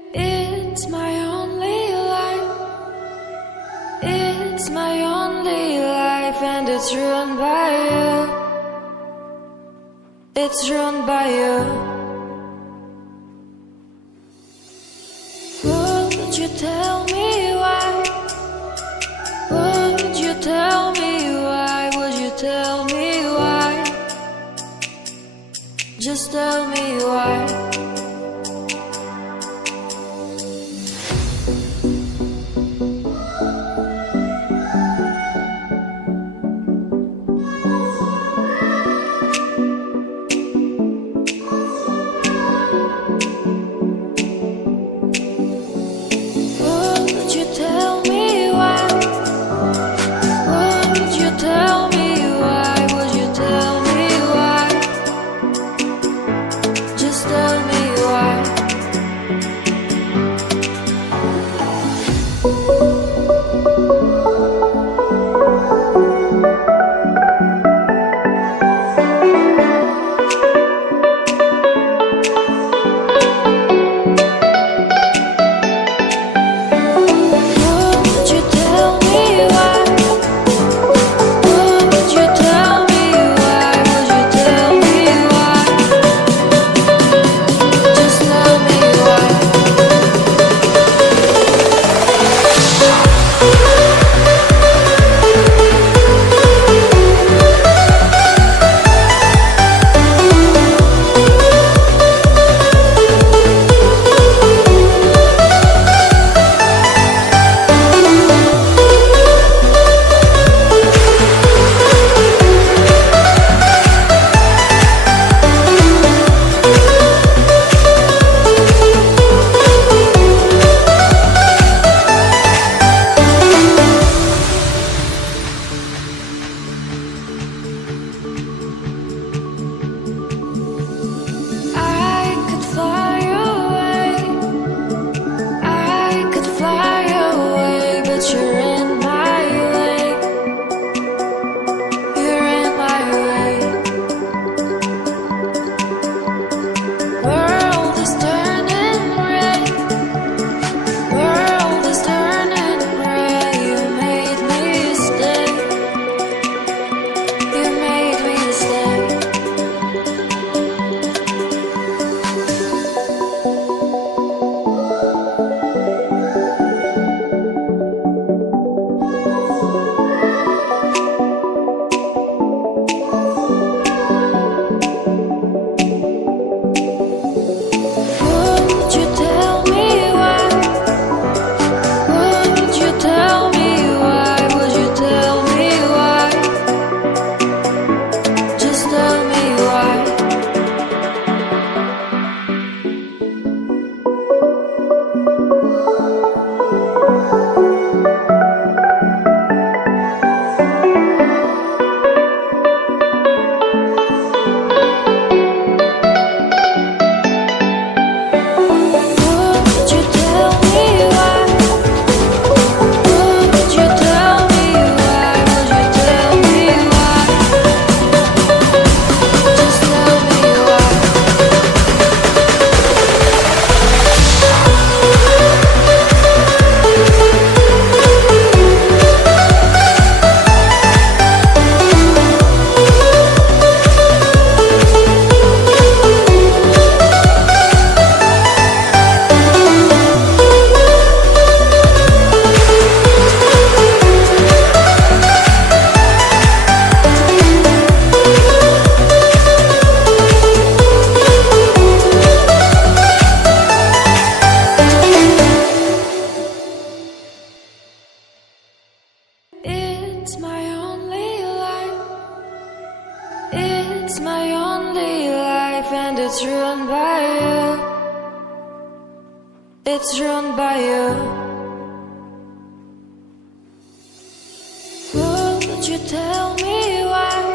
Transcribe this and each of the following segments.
It's my only life. It's my only life, and it's ruined by you. It's ruined by you. Would you tell me why? Would you tell me why? Would you tell me why? Just tell me why. It's my only life. It's my only life, and it's ruined by you. It's ruined by you. Would you tell me why?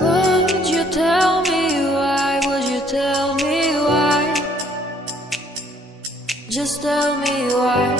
Would you tell me why? Would you tell me why? Just tell me why.